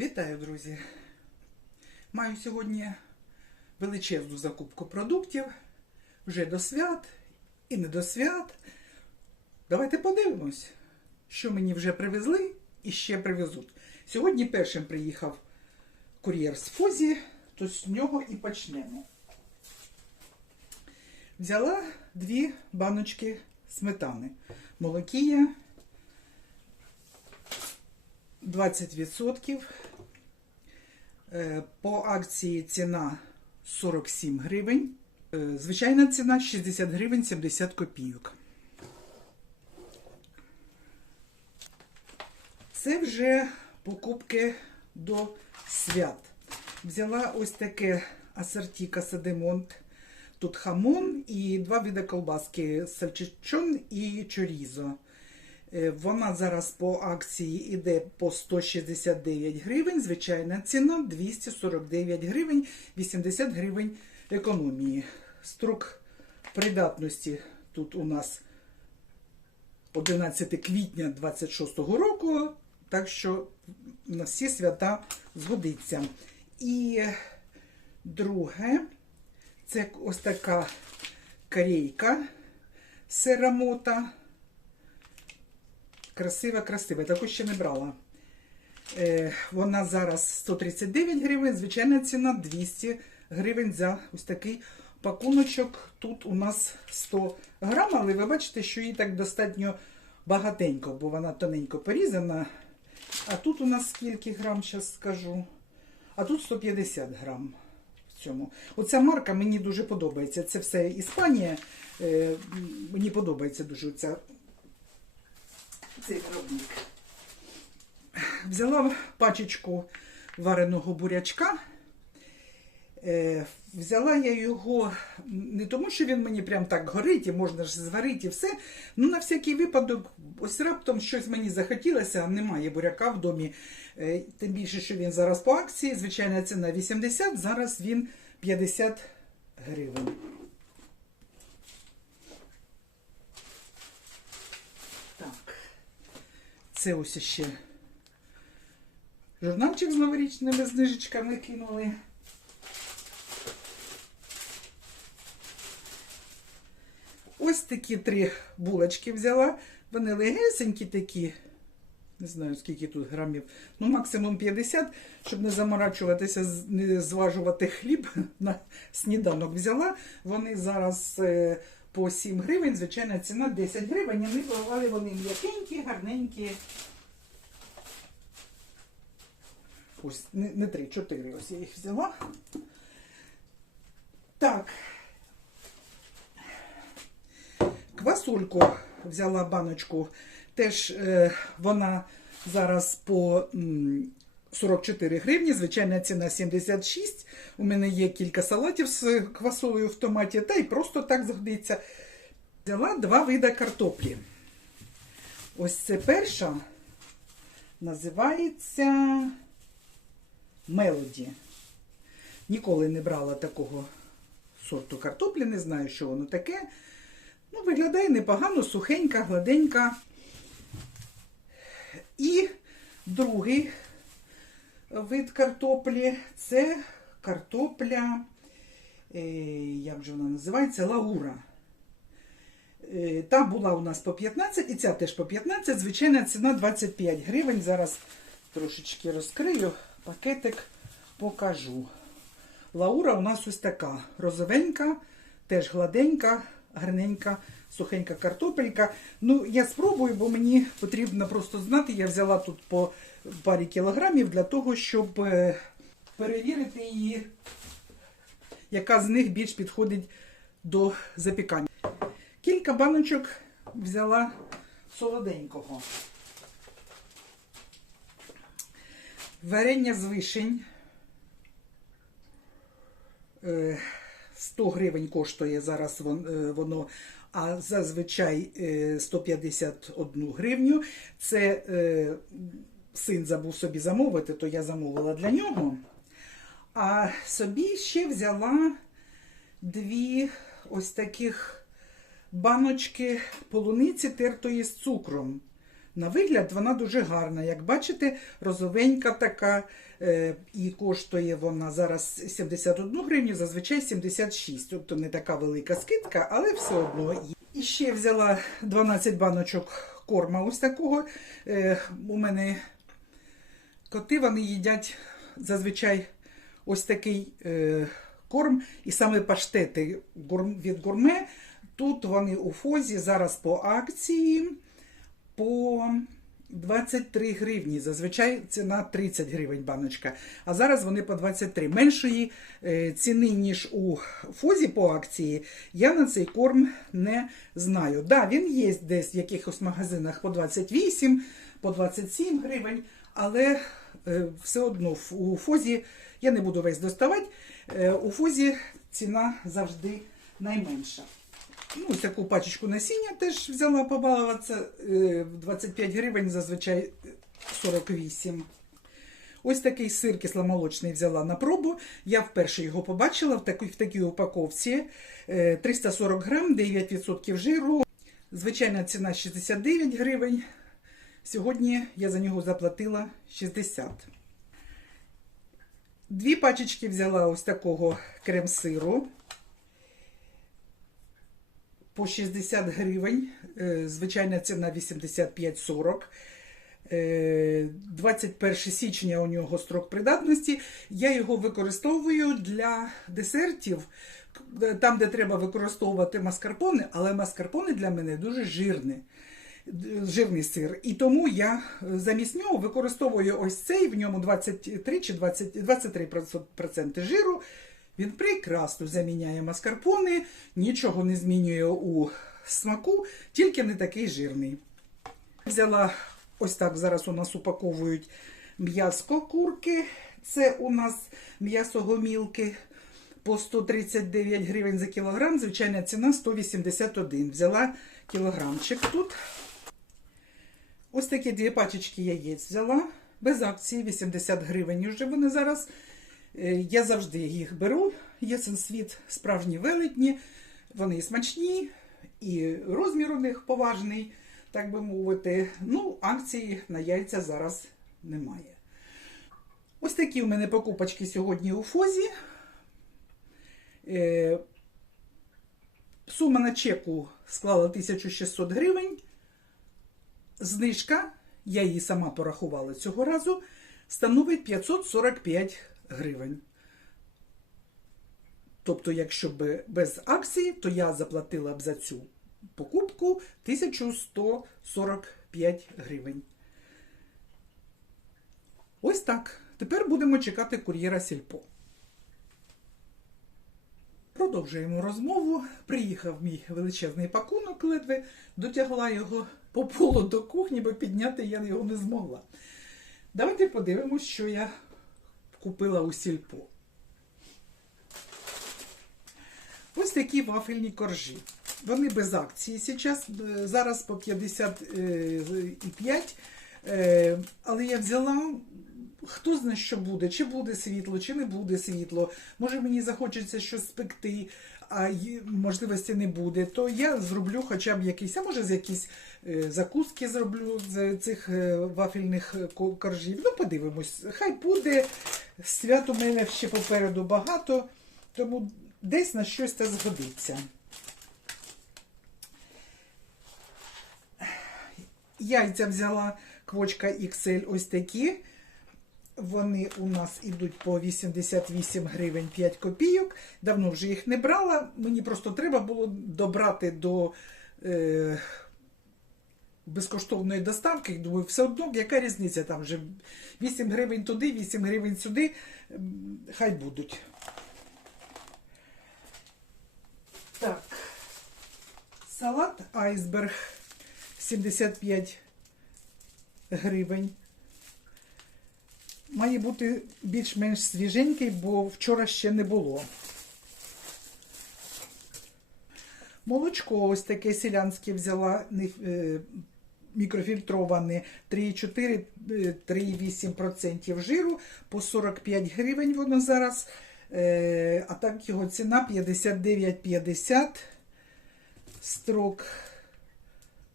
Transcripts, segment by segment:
Вітаю, друзі! Маю сьогодні величезну закупку продуктів вже до свят і не до свят. Давайте подивимось, що мені вже привезли і ще привезуть. Сьогодні першим приїхав кур'єр з Фозі, то з нього і почнемо. Взяла дві баночки сметани. Молокія 20%. Е, По акції ціна 47 гривень. Е, Звичайна ціна 60 гривень 70 копійок. Це вже покупки до свят. Взяла ось таке асорті Касадемонт. Тут хамон і два види колбаски сальчичон і чорізо. Е, Вона зараз по акції йде по 169 гривень. Звичайна ціна 249 гривень, 80 гривень економії. Строк придатності тут у нас 11 квітня 26 року, так що на всі свята згодиться. І друге, це ось така корейка сирамота. Красива, красива. Таку ще не брала. Е, вона зараз 139 гривень, звичайна ціна 200 гривень за ось такий пакуночок. Тут у нас 100 грам, але ви бачите, що її так достатньо багатенько, бо вона тоненько порізана. А тут у нас скільки грам, зараз скажу. А тут 150 грам в цьому. Оця марка мені дуже подобається. Це все Іспанія. Е, мені подобається дуже ця цей виробник. Взяла пачечку вареного бурячка. Е, взяла я його не тому, що він мені прям так горить, і можна ж зварити і все. Ну, на всякий випадок, ось раптом щось мені захотілося, немає буряка в домі. Е, тим більше, що він зараз по акції. Звичайна ціна 80, зараз він 50 гривень. Так. Це ось ще журнальчик з новорічними знижечками кинули. Ось такі три булочки взяла. Вони легесенькі такі. Не знаю, скільки тут грамів. Ну, максимум 50, щоб не заморачуватися, не зважувати хліб на сніданок взяла. Вони зараз е, по 7 гривень, звичайна ціна 10 гривень. Ми але вони м'якенькі, гарненькі. Ось, не, не 3, 4. Ось я їх взяла. Так. Квасольку взяла баночку. Теж е, вона зараз по м, 44 гривні, звичайна ціна 76. У мене є кілька салатів з квасолею в томаті, та й просто так згодиться. Взяла два види картоплі. Ось це перша називається Мелоді. Ніколи не брала такого сорту картоплі, не знаю, що воно таке. Ну, виглядає непогано, сухенька, гладенька. І другий вид картоплі це картопля, е, як же вона називається, лаура. Е, Та була у нас по 15, і ця теж по 15. Звичайна ціна 25 гривень. Зараз трошечки розкрию, пакетик покажу. Лаура у нас ось така розовенька, теж гладенька, гарненька, сухенька картопелька. Ну, я спробую, бо мені потрібно просто знати. Я взяла тут по парі кілограмів для того, щоб е, перевірити її, яка з них більш підходить до запікання. Кілька баночок взяла солоденького. Варення з вишень. Е, 100 гривень коштує зараз е, воно, а зазвичай е, 151 гривню. Це е, син забув собі замовити, то я замовила для нього. А собі ще взяла дві ось таких баночки полуниці тертої з цукром. На вигляд вона дуже гарна. Як бачите, розовенька така, е, і коштує вона зараз 71 гривню, зазвичай 76. Тобто не така велика скидка, але все одно. І ще взяла 12 баночок корма ось такого. Е, у мене коти вони їдять зазвичай ось такий е, корм, і саме паштети від гурме. Тут вони у фозі зараз по акції по 23 гривні. Зазвичай ціна 30 гривень баночка. А зараз вони по 23. Меншої е, ціни, ніж у фозі по акції, я на цей корм не знаю. Да, він є десь в якихось магазинах по 28, по 27 гривень, але е, все одно у фозі я не буду весь доставати. е, У фозі ціна завжди найменша. Ну, ось таку пачечку насіння теж взяла побалуватися. е, 25 гривень, зазвичай 48. Ось такий сир кисломолочний взяла на пробу. Я вперше його побачила в такій, в такій упаковці. Е, 340 грам, 9% жиру. Звичайна ціна 69 гривень. Сьогодні я за нього заплатила 60. Дві пачечки взяла ось такого крем-сиру по 60 гривень. Е, Звичайна ціна 85,40. Е, 21 січня у нього строк придатності. Я його використовую для десертів, там, де треба використовувати маскарпоне, але маскарпоне для мене дуже жирне. Жирний сир. І тому я е, замість нього використовую ось цей, в ньому 23 чи 20, 23% жиру. Він прекрасно заміняє маскарпоне, нічого не змінює у смаку, тільки не такий жирний. Взяла ось так зараз у нас упаковують м'яско курки. Це у нас м'ясо гомілки по 139 гривень за кілограм. Звичайна ціна 181. Взяла кілограмчик тут. Ось такі дві пачечки яєць взяла. Без акції 80 гривень. Вже вони зараз. Е, Я завжди їх беру. Єсен світ справжні велетні. Вони смачні, і розмір у них поважний, так би мовити. Ну, акції на яйця зараз немає. Ось такі у мене покупочки сьогодні у Фозі. Е, Сума на чеку склала 1600 гривень. Знижка, я її сама порахувала цього разу, становить 545 гривень. Тобто, якщо б без акції, то я заплатила б за цю покупку 1145 гривень. Ось так. Тепер будемо чекати кур'єра Сільпо. Продовжуємо розмову. Приїхав мій величезний пакунок, ледве дотягла його по полу до кухні, бо підняти я його не змогла. Давайте подивимось, що я купила у сільпо. Ось такі вафельні коржі. Вони без акції зараз, е, зараз по 55. Е, Але я взяла, хто знає, що буде, чи буде світло, чи не буде світло. Може мені захочеться щось спекти, а можливості не буде, то я зроблю хоча б якийсь, а може з якісь е, закуски зроблю з цих е, вафельних е, коржів. Ну, подивимось. Хай буде. Свят у мене ще попереду багато, тому десь на щось це згодиться. Яйця взяла квочка XL ось такі. Вони у нас ідуть по 88 гривень 5 копійок. Давно вже їх не брала. Мені просто треба було добрати до е, безкоштовної доставки. Думаю, все одно, яка різниця там вже 8 гривень туди, 8 гривень сюди. Хай будуть. Так. Салат айсберг 75 гривень. Має бути більш-менш свіженький, бо вчора ще не було. Молочко ось таке селянське взяла е, мікрофільтроване 3,4, е, 3,8% жиру по 45 гривень воно зараз. Е, А так його ціна 59,50. Строк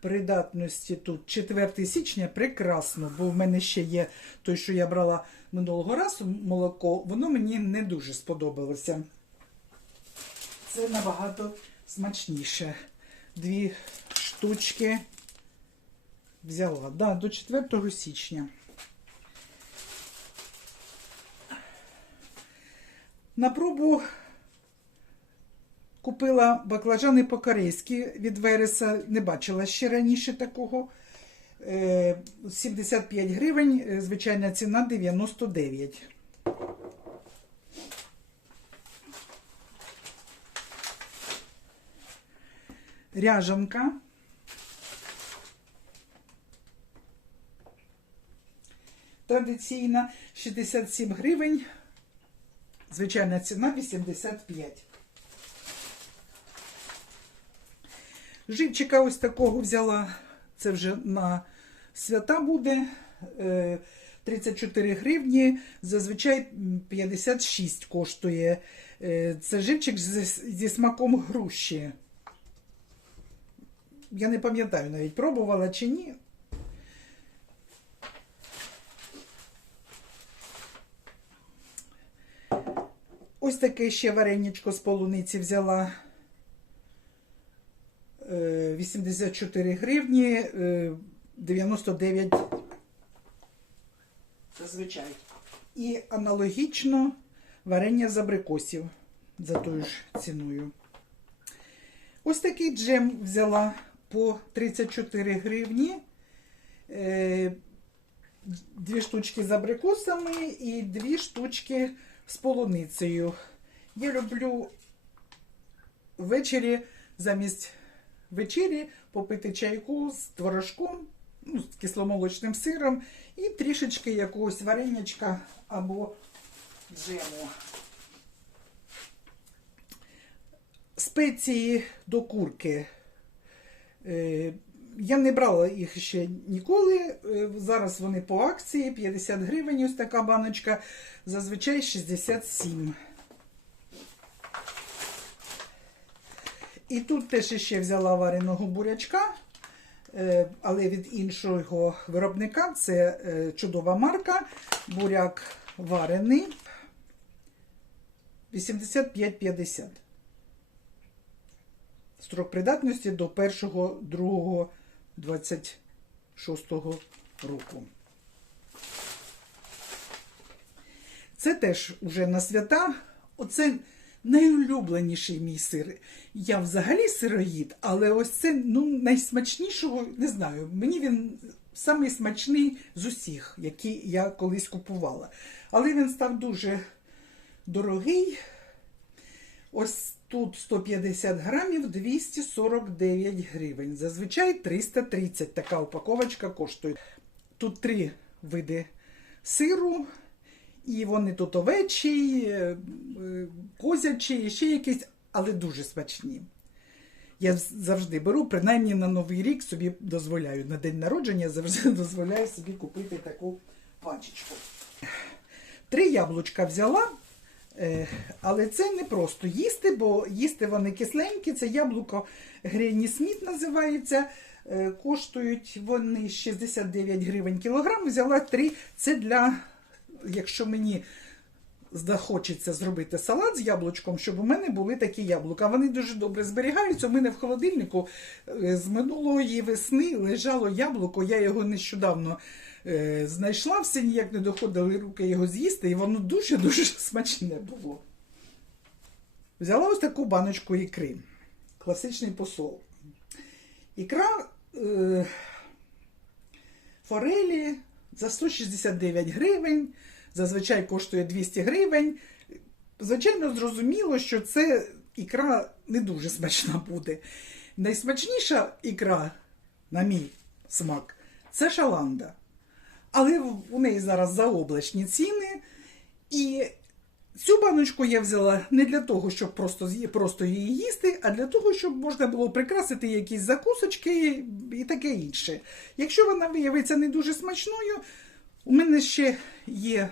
придатності тут 4 січня прекрасно, бо в мене ще є той, що я брала минулого разу молоко, воно мені не дуже сподобалося. Це набагато смачніше. Дві штучки взяла. Да, до 4 січня. На пробу купила баклажани по-корейськи від Вереса. Не бачила ще раніше такого. Е, 75 гривень, е, звичайна ціна 99. Ряжанка. Традиційна 67 гривень. Звичайна ціна 85. Живчика ось такого взяла. Це вже на свята буде. Е, 34 гривні, зазвичай 56 коштує. Е, Це живчик зі смаком груші. Я не пам'ятаю навіть, пробувала чи ні. Ось таке ще вареничко з полуниці взяла. Е, 84 гривні, е, 99 зазвичай. І аналогічно варення з за тою ж ціною. Ось такий джем взяла по 34 гривні. Е, Дві штучки з абрикосами і дві штучки з полуницею. Я люблю ввечері замість вечері попити чайку з творожком, ну, з кисломолочним сиром і трішечки якогось варенячка або джему. Спеції до курки. Е, Я не брала їх ще ніколи. Е, Зараз вони по акції 50 гривень, ось така баночка, зазвичай 67. І тут теж ще взяла вареного бурячка, е, але від іншого виробника це е, чудова марка. Буряк варений 85,50. Строк придатності до 1.2.26 року. Це теж уже на свята. Оце найулюбленіший мій сир. Я взагалі сироїд, але ось це ну, найсмачнішого, не знаю. Мені він самий смачний з усіх, які я колись купувала. Але він став дуже дорогий. Ось тут 150 грамів 249 гривень. Зазвичай 330 така упаковочка коштує. Тут три види сиру, і вони тут овечі, е, е, козячі, ще якісь, але дуже смачні. Я завжди беру, принаймні на Новий рік собі дозволяю. На день народження завжди дозволяю собі купити таку пачечку. Три яблучка взяла. Е, Але це не просто їсти, бо їсти вони кисленькі. Це яблуко Гренні Сміт називається. Коштують вони 69 гривень кілограм. Взяла три. Це для, якщо мені захочеться зробити салат з яблучком, щоб у мене були такі яблука. Вони дуже добре зберігаються. У мене в холодильнику е, з минулої весни лежало яблуко. Я його нещодавно е, знайшла, все ніяк не доходили руки його з'їсти, і воно дуже-дуже смачне було. Взяла ось таку баночку ікри. Класичний посол. Ікра е, форелі за 169 гривень, зазвичай коштує 200 гривень. Звичайно, зрозуміло, що це ікра не дуже смачна буде. Найсмачніша ікра, на мій смак, це шаланда. Але у неї зараз заоблачні ціни. І цю баночку я взяла не для того, щоб просто, просто її їсти, а для того, щоб можна було прикрасити якісь закусочки і таке інше. Якщо вона виявиться не дуже смачною, у мене ще є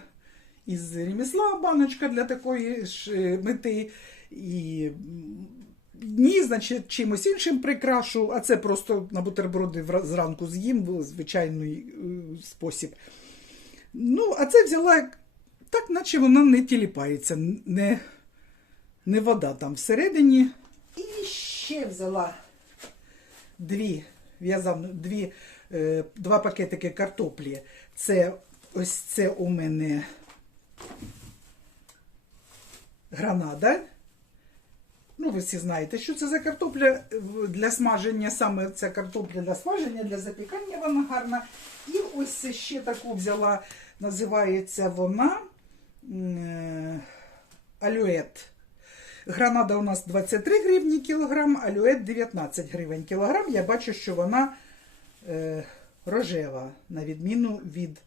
із ремісла баночка для такої ж е, мети. І м, дні, значить, чимось іншим прикрашу, а це просто на бутерброди зранку з'їм, в звичайний е, спосіб. Ну, а це взяла так, наче вона не тіліпається, не, не вода там всередині. І ще взяла дві, дві, е, два пакетики картоплі. Це ось це у мене гранада. Ну, ви всі знаєте, що це за картопля для смаження, саме ця картопля для смаження, для запікання вона гарна. І ось ще таку взяла, називається вона е, алюет. Гранада у нас 23 гривні кілограм, алюет 19 гривень кілограм. Я бачу, що вона е, рожева, на відміну від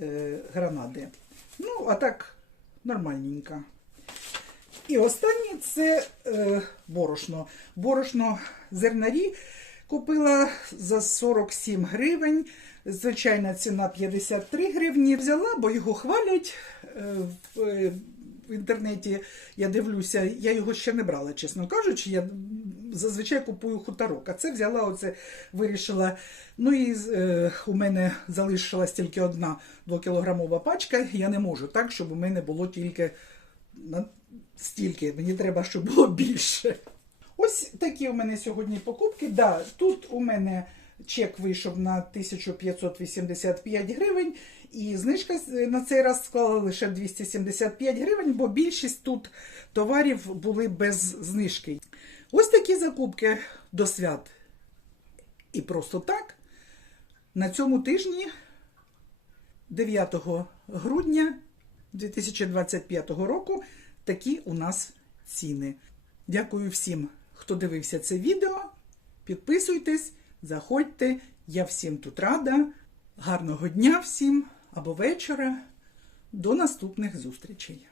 е, гранади. Ну, а так, нормальненька. І останнє це е, борошно. Борошно зернарі купила за 47 гривень. Звичайна ціна 53 гривні. Взяла, бо його хвалять е, в, е, в інтернеті. Я дивлюся, я його ще не брала, чесно кажучи. Я зазвичай купую хуторок. А це взяла, оце вирішила. Ну і е, у мене залишилась тільки одна двокілограмова пачка. Я не можу так, щоб у мене було тільки на стільки. Мені треба, щоб було більше. Ось такі у мене сьогодні покупки. Да, тут у мене чек вийшов на 1585 гривень, і знижка на цей раз склала лише 275 гривень, бо більшість тут товарів були без знижки. Ось такі закупки до свят. І просто так. На цьому тижні 9 грудня 2025 року такі у нас ціни. Дякую всім, хто дивився це відео. Підписуйтесь, заходьте. Я всім тут рада. Гарного дня всім або вечора. До наступних зустрічей.